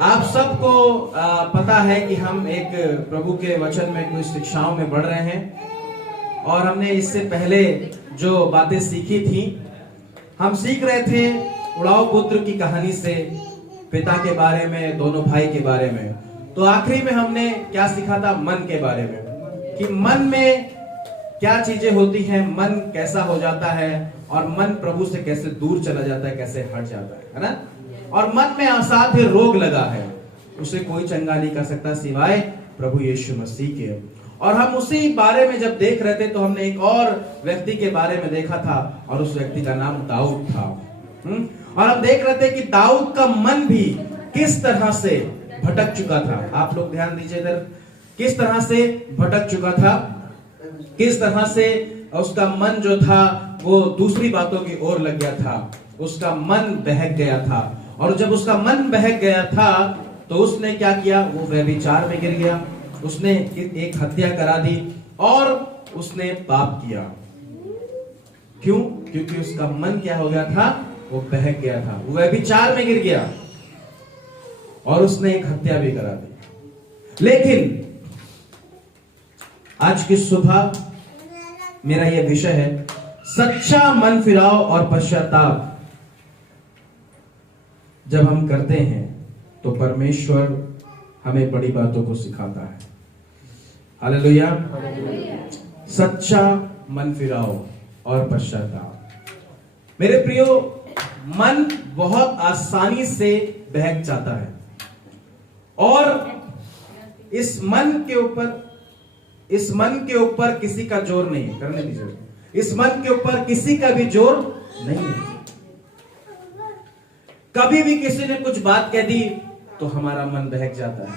आप सबको पता है कि हम एक प्रभु के वचन में कुछ शिक्षाओं में बढ़ रहे हैं और हमने इससे पहले जो बातें सीखी थी, हम सीख रहे थे उड़ाऊ पुत्र की कहानी से, पिता के बारे में, दोनों भाई के बारे में। तो आखिरी में हमने क्या सीखा था? मन के बारे में, कि मन में क्या चीजें होती हैं, मन कैसा हो जाता है और मन प्रभु से कैसे दूर चला जाता है, कैसे हट जाता है ना। और मन में असाध्य रोग लगा है, उसे कोई चंगा नहीं कर सकता सिवाय प्रभु यीशु मसीह के। और हम उसी बारे में जब देख रहे थे तो हमने एक और व्यक्ति के बारे में देखा था और उस व्यक्ति का नाम दाऊद था। और हम देख रहे थे कि दाऊद का मन भी किस तरह से भटक चुका था। आप लोग ध्यान दीजिए इधर, किस तरह से भटक चुका था, किस तरह से उसका मन जो था वो दूसरी बातों की ओर लग गया था, उसका मन बहक गया था। और जब उसका मन बहक गया था तो उसने क्या किया? वो व्यभिचार में गिर गया, उसने एक हत्या करा दी और उसने पाप किया। क्यों? क्योंकि उसका मन क्या हो गया था? वो बहक गया था, वो व्यभिचार में गिर गया और उसने एक हत्या भी करा दी। लेकिन आज की सुबह मेरा यह विषय है, सच्चा मन फिराव और पश्चाताप जब हम करते हैं तो परमेश्वर हमें बड़ी बातों को सिखाता है। हालेलुया। सच्चा मन फिराव और पश्चाताप। मेरे प्रियो, मन बहुत आसानी से बहक जाता है और इस मन के ऊपर किसी का जोर नहीं है। करने दीजिए, इस मन के ऊपर किसी का भी जोर नहीं है। कभी भी किसी ने कुछ बात कह दी तो हमारा मन बहक जाता है,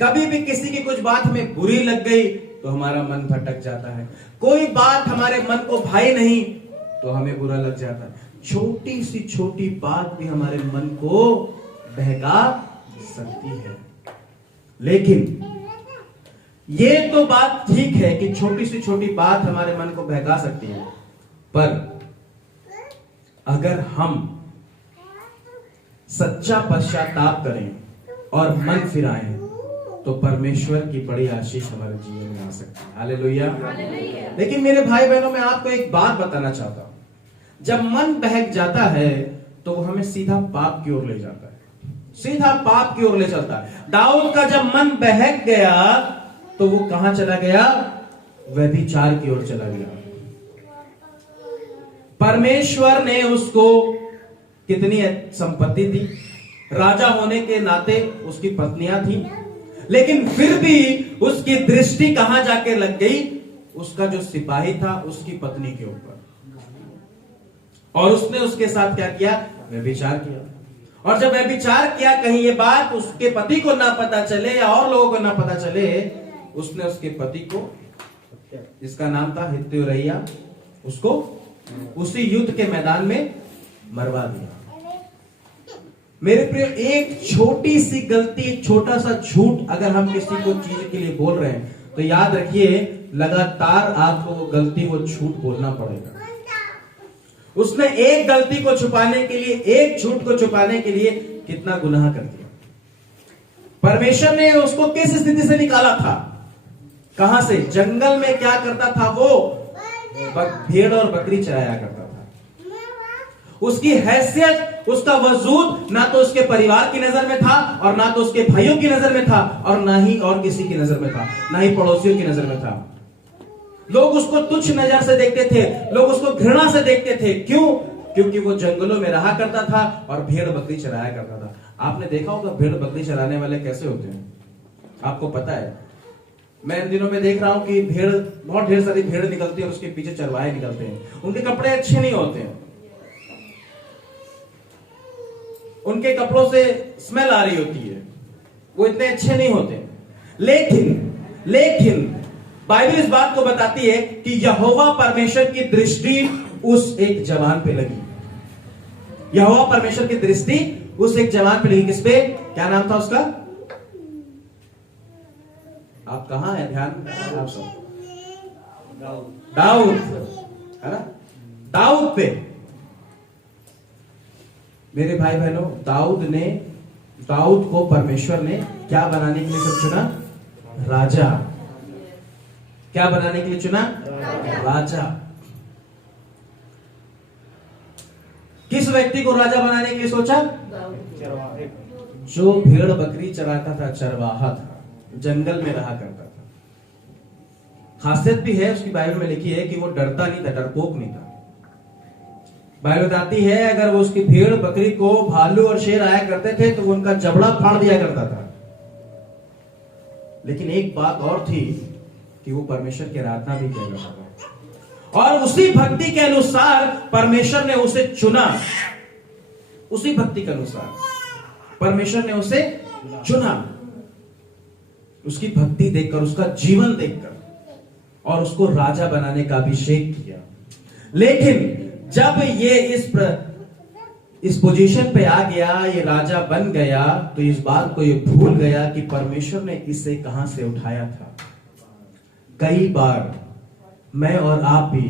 कभी भी किसी की कुछ बात हमें बुरी लग गई तो हमारा मन भटक जाता है, कोई बात हमारे मन को भाई नहीं तो हमें बुरा लग जाता है। छोटी सी छोटी बात भी हमारे मन को बहका सकती है। लेकिन ये तो बात ठीक है कि छोटी सी छोटी बात हमारे मन को बहका सकती है, पर अगर हम सच्चा पश्चाताप करें और मन फिराएं तो परमेश्वर की बड़ी आशीष हमारे जीवन में आ सकती है। हालेलुया। लेकिन मेरे भाई बहनों, मैं आपको एक बात बताना चाहता हूं, जब मन बहक जाता है तो वो हमें सीधा पाप की ओर ले जाता है, सीधा पाप की ओर ले चलता है। दाऊद का जब मन बहक गया तो वो कहां चला गया? व्यभिचार की ओर चला गया। परमेश्वर ने उसको कितनी संपत्ति थी, राजा होने के नाते उसकी पत्नियां थी, लेकिन फिर भी उसकी दृष्टि कहां जाके लग गई? उसका जो सिपाही था उसकी पत्नी के ऊपर, और उसने उसके साथ क्या किया? व्यभिचार किया। और जब व्यभिचार किया, कहीं ये बात उसके पति को ना पता चले या और लोगों को ना पता चले, उसने उसके पति को, जिसका नाम था हित्ती उरैया, उसको उसी युद्ध के मैदान में मरवा दिया। मेरे प्रिय, एक छोटी सी गलती, एक छोटा सा झूठ अगर हम किसी को चीज के लिए बोल रहे हैं तो याद रखिए, लगातार आपको वो गलती, वो झूठ बोलना पड़ेगा। उसने एक गलती को छुपाने के लिए, एक झूठ को छुपाने के लिए कितना गुनाह कर दिया। परमेश्वर ने उसको किस स्थिति से निकाला था? कहां से? जंगल में क्या करता था वो? भेड़ और बकरी चराया करता था। उसकी हैसियत, उसका वजूद ना तो उसके परिवार की नजर में था और ना तो उसके भाइयों की नजर में था और ना ही और किसी की नजर में था, ना ही पड़ोसियों की नजर में था। लोग उसको तुच्छ नजर से देखते थे, लोग उसको घृणा से देखते थे। क्यों? क्योंकि वो जंगलों में रहा करता था और भेड़ बकरी चराया करता था। आपने देखा होगा भेड़ बकरी चराने वाले कैसे होते हैं, आपको पता है। मैं इन दिनों में देख रहा हूं कि भेड़, बहुत ढेर सारी भेड़ निकलती है और उसके पीछे चरवाहे निकलते हैं। उनके कपड़े अच्छे नहीं होते हैं, उनके कपड़ों से स्मेल आ रही होती है, वो इतने अच्छे नहीं होते। लेकिन बाइबल इस बात को बताती है कि यहोवा परमेश्वर की दृष्टि उस एक जवान पे लगी। यहोवा परमेश्वर की दृष्टि उस एक जवान पे लगी। किस पे? क्या नाम था उसका? आप कहां हैं? ध्यान आप सब। दाऊद, है ना? दाऊद पे। मेरे भाई बहनों, दाऊद ने दाऊद को परमेश्वर ने क्या बनाने के लिए सब चुना? राजा। क्या बनाने के लिए चुना? राजा। किस व्यक्ति को राजा बनाने के लिए सोचा? जो भेड़ बकरी चराता था, चरवाहा था, जंगल में रहा करता था। खासियत भी है उसकी, बाइबल में लिखी है कि वो डरता नहीं था, डरपोक नहीं था। बाइबल बताती है अगर वो उसकी भेड़ बकरी को भालू और शेर आया करते थे तो वो उनका जबड़ा फाड़ दिया करता था। लेकिन एक बात और थी कि वो परमेश्वर की आराधना भी किया करता था, और उसी भक्ति के अनुसार परमेश्वर ने उसे चुना। उसी भक्ति के अनुसार परमेश्वर ने उसे चुना, उसकी भक्ति देखकर, उसका जीवन देखकर, और उसको राजा बनाने का अभिषेक किया। लेकिन जब ये इस पोजीशन पे आ गया, ये राजा बन गया, तो इस बात को ये भूल गया कि परमेश्वर ने इसे कहां से उठाया था। कई बार मैं और आप भी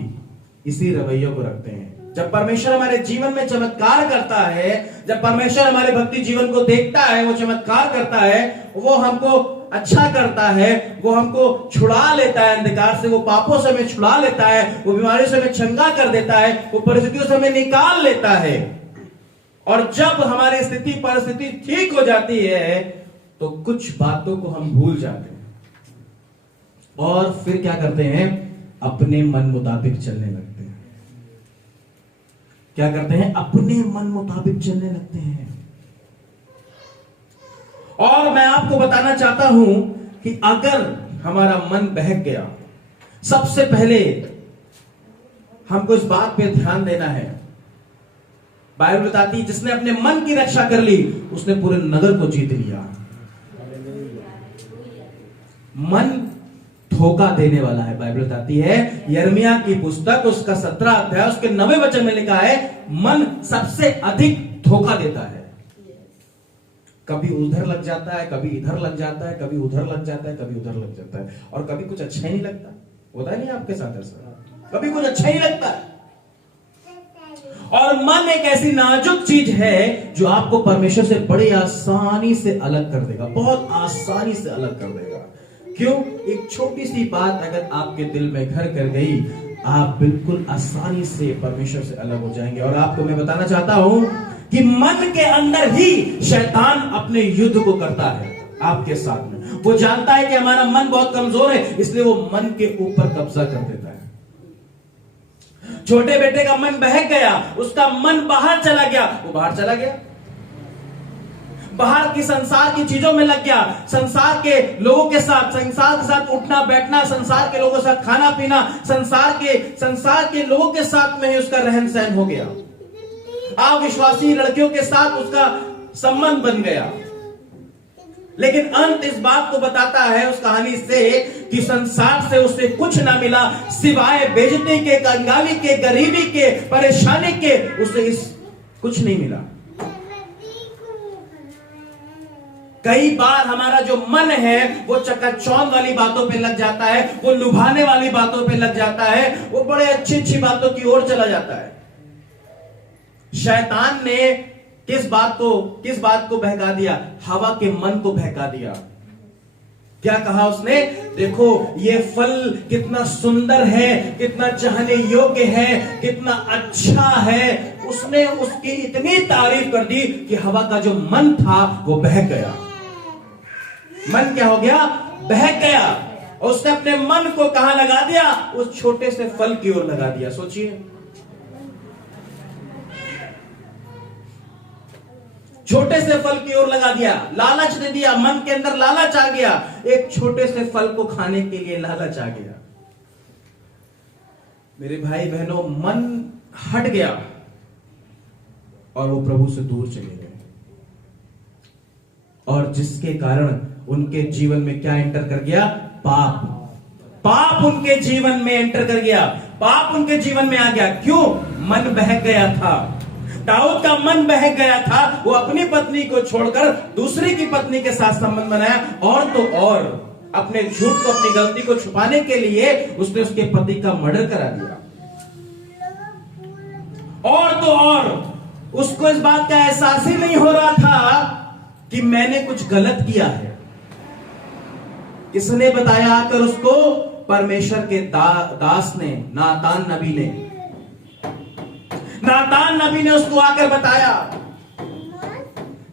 इसी रवैये को रखते हैं। जब परमेश्वर हमारे जीवन में चमत्कार करता है, जब परमेश्वर हमारे भक्ति जीवन को देखता है, वो चमत्कार करता है, वो हमको अच्छा करता है, वो हमको छुड़ा लेता है अंधकार से, वो पापों से हमें छुड़ा लेता है, वो बीमारी से हमें चंगा कर देता है, वो परिस्थितियों से हमें निकाल लेता है। और जब हमारी स्थिति परिस्थिति ठीक हो जाती है तो कुछ बातों को हम भूल जाते हैं और फिर क्या करते हैं? अपने मन मुताबिक चलने लगते हैं। क्या करते हैं? अपने मन मुताबिक चलने लगते हैं। और मैं आपको बताना चाहता हूं कि अगर हमारा मन बहक गया, सबसे पहले हमको इस बात पे ध्यान देना है। बाइबल बताती है जिसने अपने मन की रक्षा कर ली उसने पूरे नगर को जीत लिया। मन धोखा देने वाला है। बाइबल बताती है, यिर्मयाह की पुस्तक उसका 17 अध्याय उसके 9वें वचन में लिखा है, मन सबसे अधिक धोखा देता है। कभी उधर लग जाता है, कभी इधर लग जाता है, कभी उधर लग जाता है, कभी उधर लग जाता है, और कभी कुछ अच्छा ही नहीं लगता। होता नहीं आपके साथ ऐसा? कभी कुछ अच्छा ही लगता है। और मन एक ऐसी नाजुक चीज है जो आपको परमेश्वर से बड़ी आसानी से अलग कर देगा, बहुत आसानी से अलग कर देगा। क्यों? एक छोटी सी बात अगर आपके दिल में घर कर गई, आप बिल्कुल आसानी से परमेश्वर से अलग हो जाएंगे। और आपको मैं बताना चाहता हूं कि मन के अंदर ही शैतान अपने युद्ध को करता है आपके साथ में। वो जानता है कि हमारा मन बहुत कमजोर है, इसलिए वो मन के ऊपर कब्जा कर देता है। छोटे बेटे का मन बहक गया, उसका मन बाहर चला गया, वो बाहर चला गया, बाहर की संसार की चीजों में लग गया, संसार के लोगों के साथ उठना बैठना, संसार के लोगों के साथ खाना पीना, संसार के लोगों के साथ में ही उसका रहन सहन हो गया। अविश्वासी लड़कियों के साथ उसका संबंध बन गया। लेकिन अंत इस बात को बताता है उस कहानी से कि संसार से उसे कुछ ना मिला सिवाय बेइज्जती के, कंगाली के, गरीबी के, परेशानी के, उसे कुछ नहीं मिला। कई बार हमारा जो मन है वो चकाचौंध वाली बातों पे लग जाता है, वो लुभाने वाली बातों पे लग जाता है, वो बड़े अच्छी अच्छी बातों की ओर चला जाता है। शैतान ने किस बात को बहका दिया? हवा के मन को बहका दिया। क्या कहा उसने? देखो ये फल कितना सुंदर है, कितना चाहने योग्य है, कितना अच्छा है। उसने उसकी इतनी तारीफ कर दी कि हवा का जो मन था वो बहक गया। मन क्या हो गया? बहक गया। और उसने अपने मन को कहां लगा दिया? उस छोटे से फल की ओर लगा दिया। सोचिए, छोटे से फल की ओर लगा दिया, लालच दे दिया, मन के अंदर लालच आ गया, एक छोटे से फल को खाने के लिए लालच आ गया। मेरे भाई बहनों, मन हट गया और वो प्रभु से दूर चले गए, और जिसके कारण उनके जीवन में क्या एंटर कर गया? पाप उनके जीवन में एंटर कर गया, पाप उनके जीवन में आ गया। क्यों? मन बहक गया था। दाऊद का मन बहक गया था, वो अपनी पत्नी को छोड़कर दूसरी की पत्नी के साथ संबंध बनाया, और तो और अपने झूठ को, अपनी गलती को छुपाने के लिए उसने उसके पति का मर्डर करा दिया। और तो और उसको इस बात का एहसास ही नहीं हो रहा था कि मैंने कुछ गलत किया है। किसने बताया आकर उसको? परमेश्वर के दास ने, नातान नबी ने उसको आकर बताया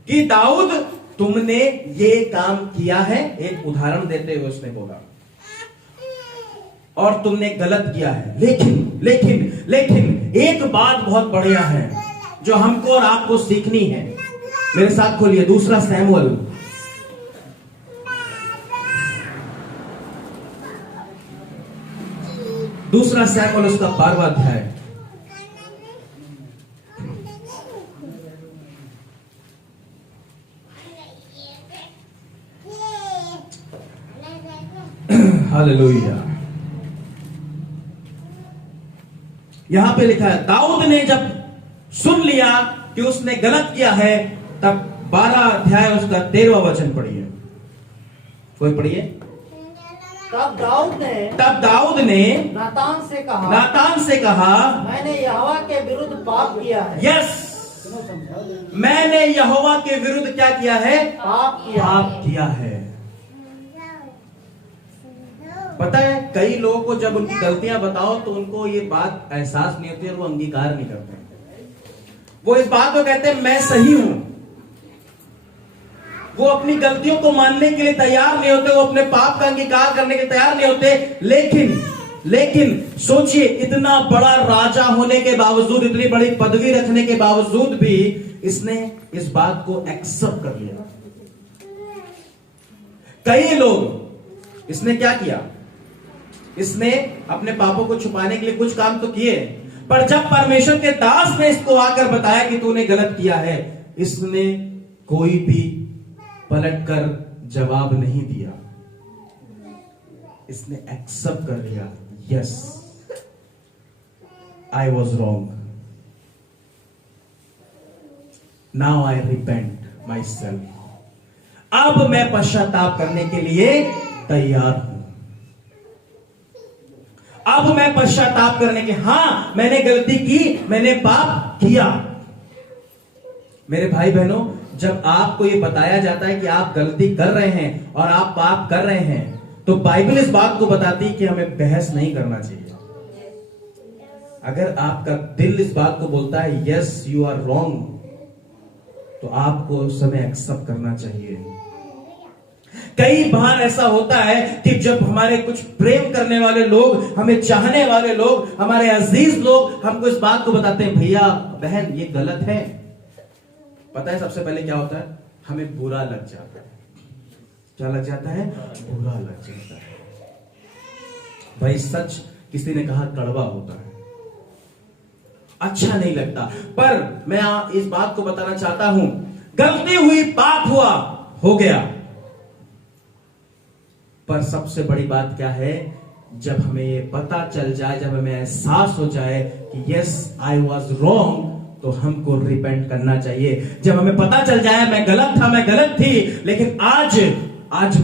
कि दाऊद, तुमने ये काम किया है। एक उदाहरण देते हुए उसने बोला, और तुमने गलत किया है। लेकिन एक बात बहुत बढ़िया है जो हमको और आपको सीखनी है। मेरे साथ खोलिए दूसरा सैमुअल, उसका 12वां अध्याय। हालेलुया। यहां पे लिखा है, दाऊद ने जब सुन लिया कि उसने गलत किया है, तब 12 अध्याय उसका 13वां वचन पढ़िए। कोई पढ़िए। तब दाऊद ने नातान से कहा, मैंने यहोवा के विरुद्ध पाप किया है। यस, मैंने यहोवा के विरुद्ध क्या किया है? पाप किया है। पता है, कई लोगों को जब उनकी गलतियां बताओ तो उनको ये बात एहसास नहीं होती और वो अंगीकार नहीं करते। वो इस बात को कहते हैं मैं सही हूं। वो अपनी गलतियों को मानने के लिए तैयार नहीं होते, वो अपने पाप का अंगीकार करने के लिए तैयार नहीं होते। लेकिन सोचिए, इतना बड़ा राजा होने के बावजूद, इतनी बड़ी पदवी रखने के बावजूद भी इसने इस बात को एक्सेप्ट कर लिया। कई लोग, इसने क्या किया? इसने अपने पापों को छुपाने के लिए कुछ काम तो किए, पर जब परमेश्वर के दास ने इसको आकर बताया कि तूने गलत किया है, इसने कोई भी पलटकर जवाब नहीं दिया। इसने एक्सेप्ट कर लिया, yes I was wrong, now I repent my self. अब मैं पश्चाताप करने के लिए तैयार हूं। अब मैं पश्चाताप करने के, हां मैंने गलती की, मैंने पाप किया। मेरे भाई बहनों, जब आपको ये बताया जाता है कि आप गलती कर रहे हैं और आप पाप कर रहे हैं, तो बाइबल इस बात को बताती है कि हमें बहस नहीं करना चाहिए। अगर आपका दिल इस बात को बोलता है यस यू आर रॉन्ग, तो आपको उस समय एक्सेप्ट करना चाहिए। कई बार ऐसा होता है कि जब हमारे कुछ प्रेम करने वाले लोग, हमें चाहने वाले लोग, हमारे अजीज लोग हमको इस बात को बताते हैं, भैया बहन ये गलत है, पता है सबसे पहले क्या होता है? हमें बुरा लग जाता है। क्या लग जाता है? बुरा लग जाता है। भाई सच किसी ने कहा कड़वा होता है, अच्छा नहीं लगता। पर मैं इस बात को बताना चाहता हूं, गलती हुई, पाप हुआ, हो गया, पर सबसे बड़ी बात क्या है? जब हमें ये पता चल जाए, जब हमें एहसास हो जाए कि यस आई वॉज रॉन्ग, तो हमको रिपेंट करना चाहिए। जब हमें पता चल जाए मैं गलत था, मैं गलत थी, लेकिन आज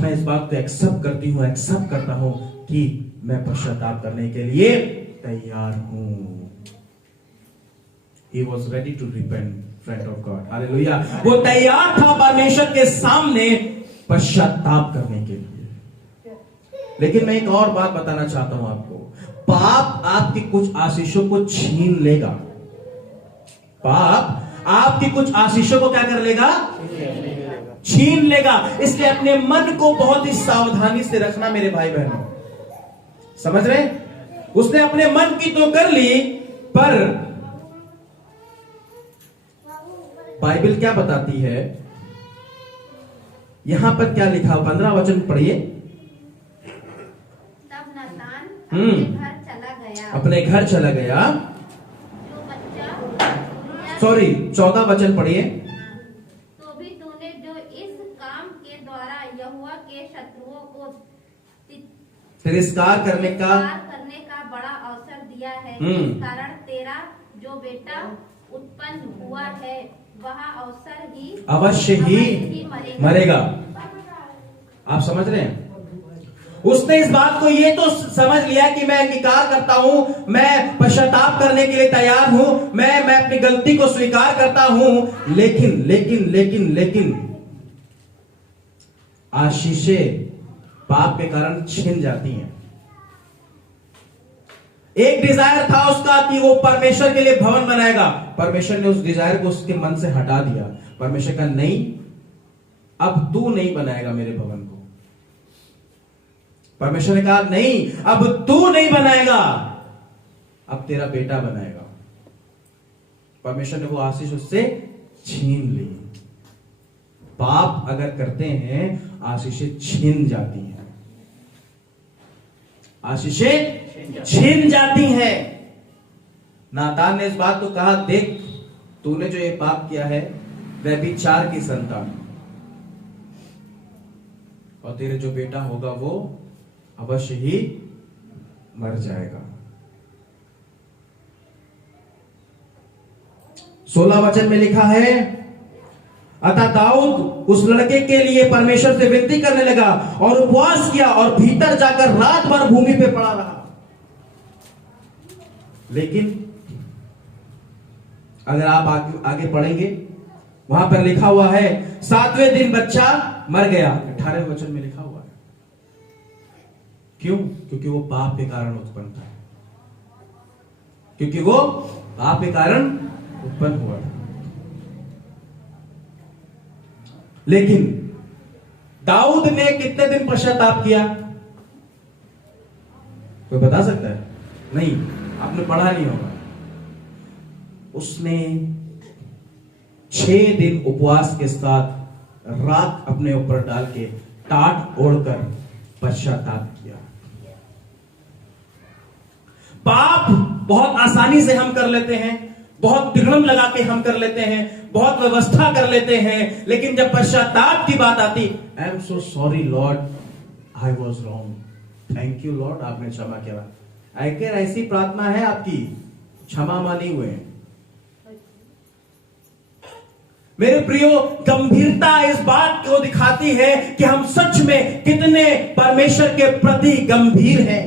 मैं इस बात को एक्सेप्ट करता हूं कि मैं पश्चाताप करने के लिए तैयार हूं। He was ready to repent, friend of God. Hallelujah. वो तैयार था परमेश्वर के सामने पश्चाताप करने के लिए। लेकिन मैं एक और बात बताना चाहता हूं आपको, पाप आपकी कुछ आशीषों को छीन लेगा। पाप आपकी कुछ आशीषों को क्या कर लेगा? छीन लेगा। इसलिए अपने मन को बहुत ही सावधानी से रखना मेरे भाई बहनों, समझ रहे? उसने अपने मन की तो कर ली, पर बाइबल क्या बताती है? यहां पर क्या लिखा? 15 वचन पढ़िए। तब नातान अपने घर चला गया। जो बच्चा, सॉरी 14 वचन पढ़िए। तो भी तूने जो इस काम के द्वारा यहोवा के शत्रुओं को तिरस्कार करने का बड़ा अवसर दिया है, इस कारण तेरा जो बेटा उत्पन्न हुआ है वह अवश्य ही मरेगा। आप समझ रहे हैं? उसने इस बात को ये तो समझ लिया कि मैं अंगीकार करता हूं, मैं पश्चाताप करने के लिए तैयार हूं, मैं अपनी गलती को स्वीकार करता हूं, लेकिन आशीषें पाप के कारण छीन जाती हैं। एक डिजायर था उसका कि वो परमेश्वर के लिए भवन बनाएगा, परमेश्वर ने उस डिजायर को उसके मन से हटा दिया। परमेश्वर का नहीं, अब तू नहीं बनाएगा मेरे भवन को। परमेश्वर ने कहा नहीं, अब तू नहीं बनाएगा, अब तेरा बेटा बनाएगा। परमेश्वर ने वो आशीष उससे छीन ली। पाप अगर करते हैं आशीषें छीन जाती हैं, आशीषें छीन जाती हैं। नातान ने इस बात को कहा, देख तूने जो ये पाप किया है व्यभिचार की संतान, और तेरे जो बेटा होगा वो अवश्य ही मर जाएगा। 16 वचन में लिखा है, अतः दाऊद उस लड़के के लिए परमेश्वर से विनती करने लगा और उपवास किया और भीतर जाकर रात भर भूमि पे पड़ा रहा। लेकिन अगर आप आगे पढ़ेंगे, वहां पर लिखा हुआ है 7वें दिन बच्चा मर गया। 18वें वचन में लिखा हुआ है। क्यों? क्योंकि वो पाप के कारण उत्पन्न था, क्योंकि वो पाप के कारण उत्पन्न हुआ था। लेकिन दाऊद ने कितने दिन पश्चाताप किया? कोई बता सकता है? नहीं, आपने पढ़ा नहीं होगा। उसने 6 दिन उपवास के साथ रात अपने ऊपर डाल के टाट ओढ़कर पश्चाताप किया। पाप बहुत आसानी से हम कर लेते हैं, बहुत तिगड़म लगा के हम कर लेते हैं, बहुत व्यवस्था कर लेते हैं, लेकिन जब पश्चाताप की बात आती, I am so sorry Lord, I was wrong, thank you Lord, आपने क्षमा किया। आखिर ऐसी प्रार्थना है आपकी, क्षमा मानी हुए हैं। मेरे प्रियो, गंभीरता इस बात को दिखाती है कि हम सच में कितने परमेश्वर के प्रति गंभीर हैं।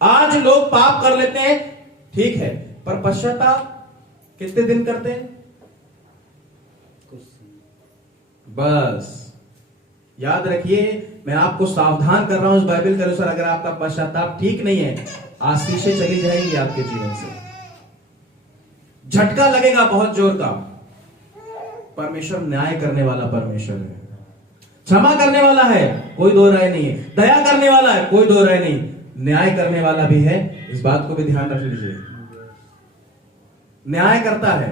आज लोग पाप कर लेते हैं, ठीक है, पर पश्चाताप कितने दिन करते हैं? बस याद रखिए, मैं आपको सावधान कर रहा हूं इस बाइबल के अनुसार, अगर आपका पश्चाताप ठीक नहीं है, आशीषें चली जाएंगी आपके जीवन से, झटका लगेगा बहुत जोर का। परमेश्वर न्याय करने वाला परमेश्वर है, क्षमा करने वाला है, कोई दो राय नहीं है, दया करने वाला है, कोई दो राय नहीं, न्याय करने वाला भी है, इस बात को भी ध्यान रख लीजिए। न्याय करता है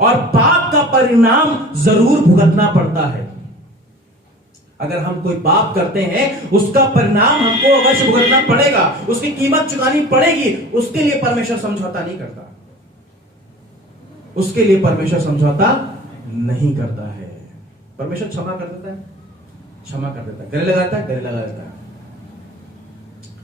और पाप का परिणाम जरूर भुगतना पड़ता है। अगर हम कोई पाप करते हैं, उसका परिणाम हमको अवश्य भुगतना पड़ेगा, उसकी कीमत चुकानी पड़ेगी। उसके लिए परमेश्वर समझौता नहीं करता, उसके लिए परमेश्वर समझौता नहीं करता है। परमेश्वर क्षमा कर देता है, क्षमा कर देता है, गले लगाता है, गले लगा देता है।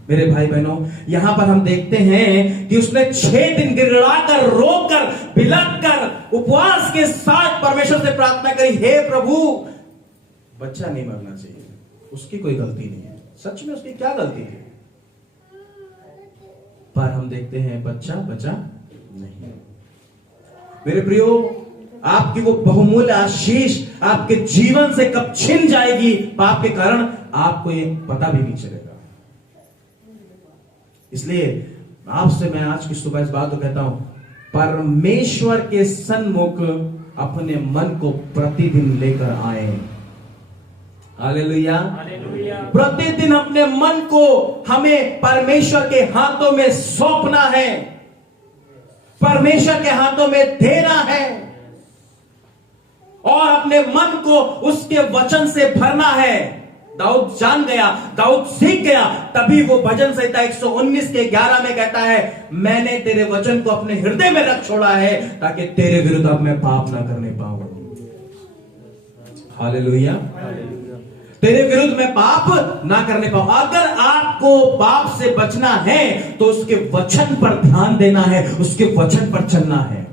मेरे भाई बहनों, यहां पर हम देखते हैं कि उसने 6 दिन गिड़गिड़ाकर, रोकर, बिलखकर, उपवास के साथ परमेश्वर से प्रार्थना करी, हे प्रभु, बच्चा नहीं मरना चाहिए, उसकी कोई गलती नहीं है। सच में उसकी क्या गलती है? पर हम देखते हैं बच्चा बचा नहीं। मेरे प्रियो, आपकी वो बहुमूल्य आशीष आपके जीवन से कब छिन जाएगी पाप के कारण, आपको ये पता भी नहीं चलेगा। इसलिए आपसे मैं आज की सुबह इस बात को कहता हूं, परमेश्वर के सन्मुख अपने मन को प्रतिदिन लेकर आए। हालेलुया, प्रतिदिन अपने मन को हमें परमेश्वर के हाथों में सौंपना है, परमेश्वर के हाथों में देना है, और अपने मन को उसके वचन से भरना है। दाऊद जान गया, दाऊद सीख गया, तभी वो भजन संहिता 119 के 11 में कहता है, मैंने तेरे वचन को अपने हृदय में रख छोड़ा है ताकि तेरे विरुद्ध अब मैं पाप ना करने पाऊं। हालेलुया, तेरे विरुद्ध मैं पाप ना करने पाऊं। अगर आपको पाप से बचना है तो उसके वचन पर ध्यान देना है, उसके वचन पर चलना है।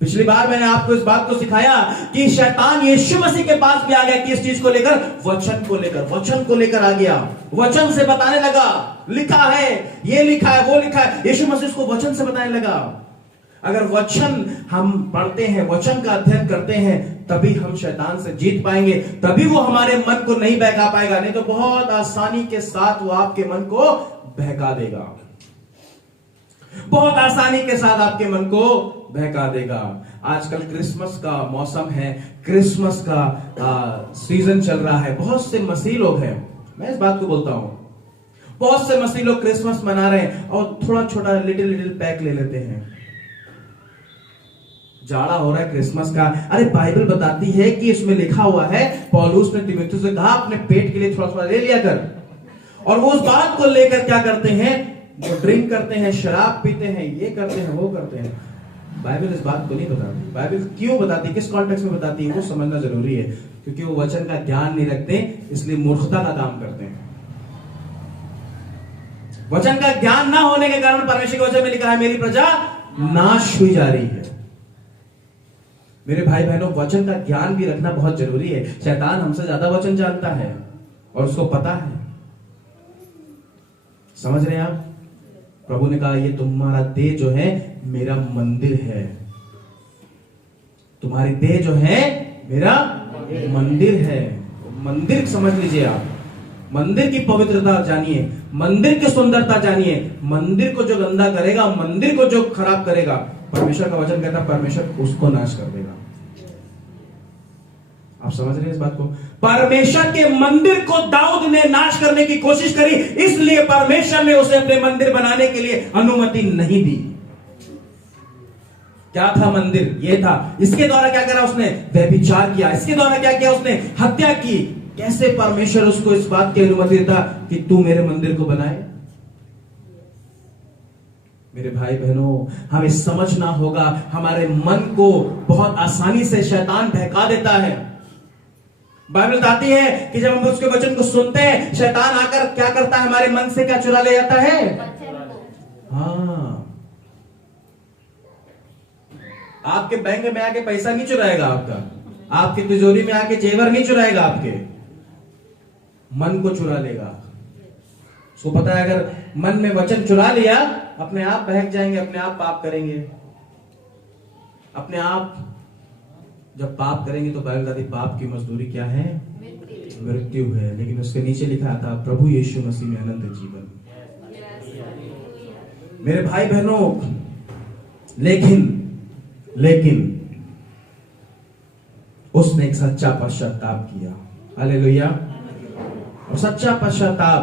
पिछली बार मैंने आपको इस बात को सिखाया कि शैतान यीशु मसीह के पास भी आ गया, किस चीज को लेकर? वचन को लेकर आ गया, वचन से बताने लगा, लिखा है, ये लिखा है, वो लिखा है। यीशु मसीह उसको वचन से बताने लगा। अगर वचन हम पढ़ते हैं, वचन का अध्ययन करते हैं, तभी हम शैतान से जीत पाएंगे, तभी वो हमारे मन को नहीं बहका पाएगा, नहीं तो बहुत आसानी के साथ वो आपके मन को बहका देगा, बहुत आसानी के साथ आपके मन को बहका देगा। आजकल क्रिसमस का मौसम है, क्रिसमस का सीजन चल रहा है, बहुत से मसीह लोग हैं, मैं इस बात को बोलता हूं, बहुत से मसीह लोग क्रिसमस मना रहे हैं और थोड़ा छोटा लिटिल पैक ले लेते हैं। जाड़ा हो रहा है क्रिसमस का, अरे बाइबल बताती है कि इसमें लिखा हुआ है, पौलुस ने तीमुथियुस से कहा अपने पेट के लिए थोड़ा थोड़ा ले लिया कर, और वो उस बात को लेकर क्या करते हैं, जो ड्रिंक करते हैं, शराब पीते हैं, ये करते हैं, वो करते हैं। बाइबल इस बात को नहीं बताती। बाइबल क्यों बताती, किस कॉन्टेक्स्ट में बताती है, वो समझना जरूरी है, क्योंकि वो वचन का ज्ञान नहीं रखते, इसलिए मूर्खता का काम करते हैं। वचन का ज्ञान ना होने के कारण परमेश्वर के वचन में लिखा है मेरी प्रजा नाश हुई जा रही है। मेरे भाई बहनों, वचन का ज्ञान भी रखना बहुत जरूरी है। शैतान हमसे ज्यादा वचन जानता है और उसको पता है, समझ रहे हैं आप। प्रभु ने कहा ये तुम्हारा देह जो है मेरा मंदिर है, तुम्हारी देह जो है मेरा मंदिर है। मंदिर समझ लीजिए आप, मंदिर की पवित्रता जानिए, मंदिर की सुंदरता जानिए। मंदिर को जो गंदा करेगा, मंदिर को जो खराब करेगा, परमेश्वर का वचन कहता है परमेश्वर उसको नाश कर देगा। आप समझ रहे हैं इस बात को। परमेश्वर के मंदिर को दाऊद ने नाश करने की कोशिश करी, इसलिए परमेश्वर ने उसे अपने मंदिर बनाने के लिए अनुमति नहीं दी। क्या था मंदिर, ये था। इसके द्वारा क्या करा उसने, व्यभिचार किया। इसके द्वारा क्या किया उसने, हत्या की। कैसे परमेश्वर उसको इस बात की अनुमति देता कि तू मेरे मंदिर को बनाए। मेरे भाई बहनों, हमें समझना होगा, हमारे मन को बहुत आसानी से शैतान बहका देता है। बाइबल बताती है कि जब हम उसके वचन को सुनते हैं, शैतान आकर क्या करता है, हमारे मन से क्या चुरा ले जाता है। हाँ, आपके बैंक में आके पैसा नहीं चुराएगा आपका, आपकी तिजोरी में आके जेवर नहीं चुराएगा, आपके मन को चुरा लेगा। उसको पता है अगर मन में वचन चुरा लिया, अपने आप बहक जाएंगे, अपने आप पाप करेंगे। अपने आप जब पाप करेंगे तो बाइबल कहती पाप की मजदूरी क्या है, मृत्यु है। लेकिन उसके नीचे लिखा था प्रभु यीशु मसीह में अनंत जीवन। मेरे भाई बहनों, लेकिन उसने एक सच्चा पश्चाताप किया। हालेलुया। और सच्चा पश्चाताप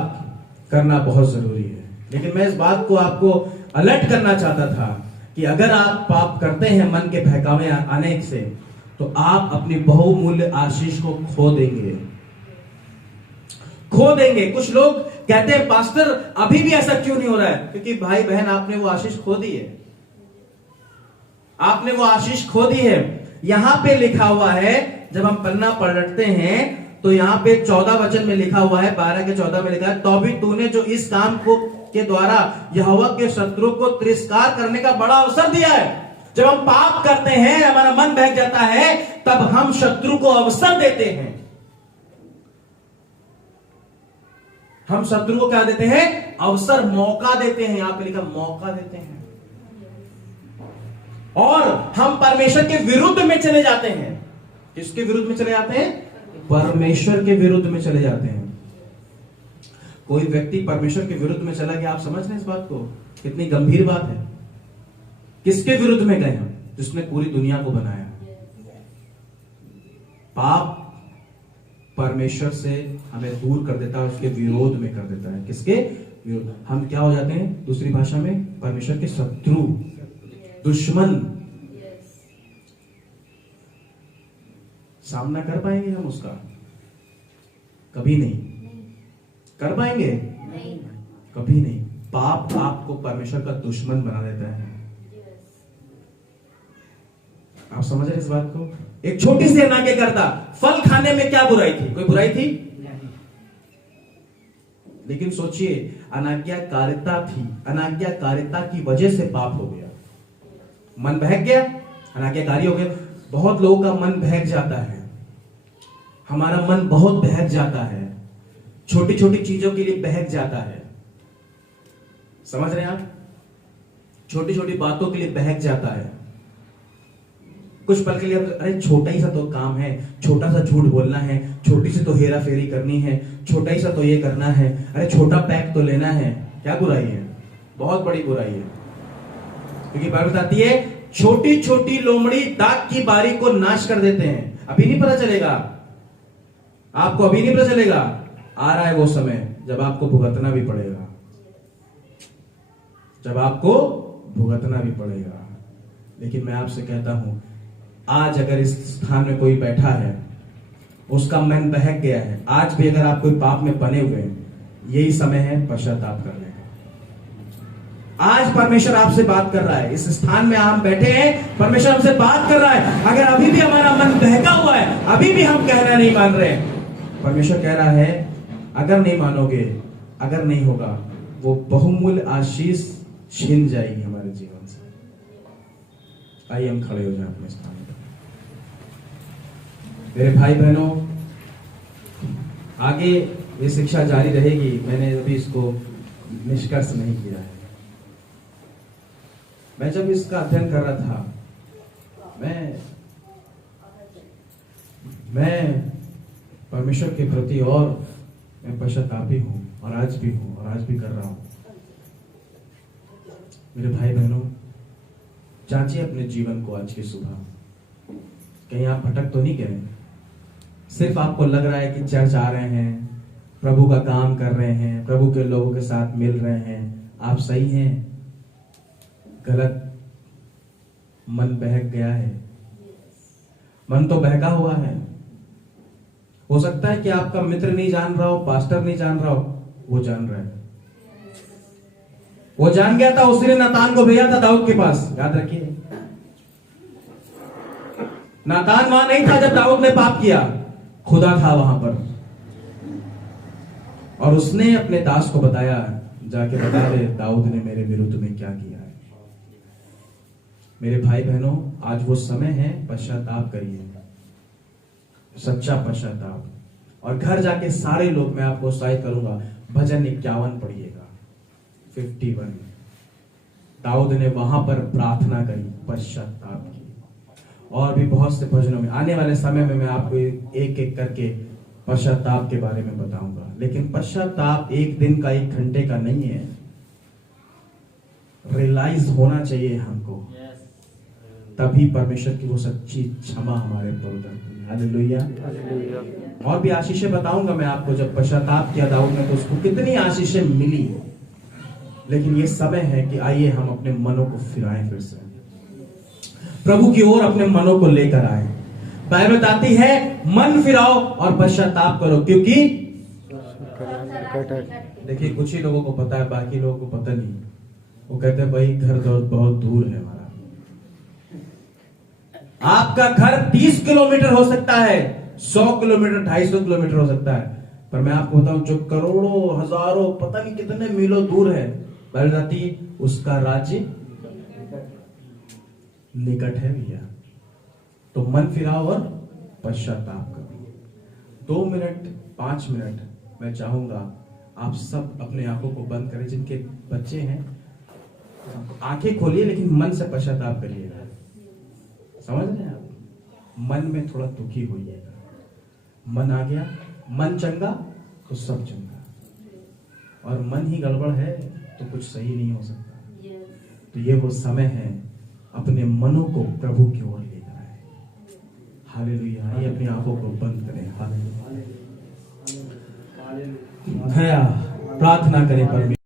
करना बहुत जरूरी है। लेकिन मैं इस बात को आपको अलर्ट करना चाहता था कि अगर आप पाप करते हैं मन के बहकावे आने से, तो आप अपनी बहुमूल्य आशीष को खो देंगे। कुछ लोग कहते हैं पास्टर अभी भी ऐसा क्यों नहीं हो रहा है, क्योंकि भाई बहन आपने वो आशीष खो दी है। आपने वो आशीष खो दी है। यहां पे लिखा हुआ है, जब हम पन्ना पलटते हैं तो यहां पे 14 वचन में लिखा हुआ है, 12 के 14 में लिखा है, तो भी तूने जो इस काम को के द्वारा यहोवा के शत्रु को तिरस्कार करने का बड़ा अवसर दिया है। जब हम पाप करते हैं, हमारा मन बहक जाता है, तब हम शत्रु को अवसर देते हैं। हम शत्रु को क्या देते हैं, अवसर, मौका देते हैं। यहां पे लिखा मौका देते हैं। और हम परमेश्वर के विरुद्ध में चले जाते हैं। किसके विरुद्ध में चले जाते हैं, परमेश्वर के विरुद्ध में चले जाते हैं। कोई व्यक्ति परमेश्वर के विरुद्ध में चला गया, आप समझ रहे हैं इस बात को, कितनी गंभीर बात है। किसके विरुद्ध में गए हम, जिसने पूरी दुनिया को बनाया। पाप परमेश्वर से हमें दूर कर देता है, उसके विरोध में कर देता है। किसके विरोध, हम क्या हो जाते हैं, दूसरी भाषा में परमेश्वर के शत्रु, दुश्मन। सामना कर पाएंगे हम उसका, कभी नहीं कर पाएंगे, कभी नहीं। पाप आपको परमेश्वर का दुश्मन बना देता है। आप समझ रहे इस बात को। एक छोटी सी अनाज्ञाकारिता, फल खाने में क्या बुराई थी, कोई बुराई थी? लेकिन सोचिए, अनाज्ञाकारिता थी, अनाज्ञाकारिता की वजह से पाप हो गया, मन बहक गया, अनाज्ञाकारी हो गया। बहुत लोगों का मन बहक जाता है, हमारा मन बहुत बहक जाता है, छोटी छोटी चीजों के लिए बहक जाता है। समझ रहे हैं आप, छोटी छोटी बातों के लिए बहक जाता है। कुछ पल के लिए अरे छोटा ही सा तो काम है, छोटा सा झूठ बोलना है, छोटी सी तो हेरा फेरी करनी है, छोटा ही सा तो ये करना है, अरे छोटा पैक तो लेना है। क्या बुराई है? बहुत बड़ी बुराई है। क्योंकि बाइबल बताती है छोटी छोटी लोमड़ी दाग की बारी को नाश कर देते हैं। अभी नहीं पता चलेगा आपको, अभी नहीं पता चलेगा। आ रहा है वो समय जब आपको भुगतना भी पड़ेगा, जब आपको भुगतना भी पड़ेगा। लेकिन मैं आपसे कहता हूं, आज अगर इस स्थान में कोई बैठा है, उसका मन बहक गया है, आज भी अगर आप कोई पाप में बने हुए हैं, यही समय है पश्चाताप करने का। आज परमेश्वर आपसे बात कर रहा है। इस स्थान में हम बैठे हैं, परमेश्वर हमसे बात कर रहा है। अगर अभी भी हमारा मन बहका हुआ है, अभी भी हम कहना नहीं मान रहे हैं, परमेश्वर कह रहा है अगर नहीं मानोगे, अगर नहीं होगा, वो बहुमूल्य आशीष छीन जाएगी हमारे जीवन से। आइए हम खड़े हो जाए अपने स्थान पर। मेरे भाई बहनों, आगे ये शिक्षा जारी रहेगी। मैंने अभी इसको निष्कर्ष नहीं किया है। मैं जब इसका अध्ययन कर रहा था, मैं परमेश्वर के प्रति और मैं पश्चातापी हूं, और आज भी हूं, और आज भी कर रहा हूं। मेरे भाई बहनों, जांचिए अपने जीवन को आज की सुबह। कहीं आप भटक तो नहीं गए? सिर्फ आपको लग रहा है कि चर्च आ रहे हैं, प्रभु का काम कर रहे हैं, प्रभु के लोगों के साथ मिल रहे हैं, आप सही हैं, गलत। मन बहक गया है, मन तो बहका हुआ है। हो सकता है कि आपका मित्र नहीं जान रहा हो, पास्टर नहीं जान रहा हो, वो जान रहा है। वो जान गया था, उसने नातान को भेजा था दाऊद के पास। याद रखिए, नातान वहां नहीं था जब दाऊद ने पाप किया, खुदा था वहां पर। और उसने अपने दास को बताया, जाके बता दे दाऊद ने मेरे विरुद्ध में क्या किया है। मेरे भाई बहनों, आज वो समय है, पश्चाताप करिए, सच्चा पश्चाताप। और घर जाके सारे लोग, मैं आपको उत्साहित करूंगा, भजन 51 पढ़िएगा, 51। दाऊद ने वहां पर प्रार्थना करी, पश्चाताप की। और भी बहुत से भजनों में आने वाले समय में मैं आपको एक एक करके पश्चाताप के बारे में बताऊंगा। लेकिन पश्चाताप एक दिन का, एक घंटे का नहीं है। रियलाइज होना चाहिए हमको, तभी परमेश्वर की वो सच्ची क्षमा हमारे ऊपर उतरती है। हालेलुया। और भी आशीषें बताऊंगा मैं आपको। जब पश्चाताप किया दाऊद ने, तो उसको कितनी आशीषें मिली। लेकिन ये समय है कि आइए हम अपने मनों को फिराएं, फिर से प्रभु की ओर अपने मनों को लेकर आए। बाइबल बताती है मन फिराओ और पश्चाताप करो, क्योंकि देखिए कुछ ही लोगों को पता है, बाकी लोगों को पता नहीं। वो कहते हैं भाई घर बहुत दूर है हमारा। आपका घर 30 किलोमीटर हो सकता है, 100 किलोमीटर, 250 किलोमीटर हो सकता है, पर मैं आपको बताऊं जो करोड़ों, हजारों, पता नहीं कितने मीलों दूर है, बाइबल बताती है उसका राज्य निकट है भैया। तो मन फिराओ और पश्चाताप करो। 2 मिनट, 5 मिनट मैं चाहूंगा आप सब अपने आंखों को बंद करें। जिनके बच्चे हैं आंखें खोलिए, लेकिन मन से पश्चाताप करिएगा। समझ रहे हैं आप? मन में थोड़ा दुखी होइएगा। मन आ गया, मन चंगा तो सब चंगा, और मन ही गड़बड़ है तो कुछ सही नहीं हो सकता। तो ये वो समय है, अपने मनों को प्रभु की ओर लेकर आए। हालेलुया। ये अपनी आंखों को बंद करें। हालेलुया। प्रार्थना करें परमेश्वर।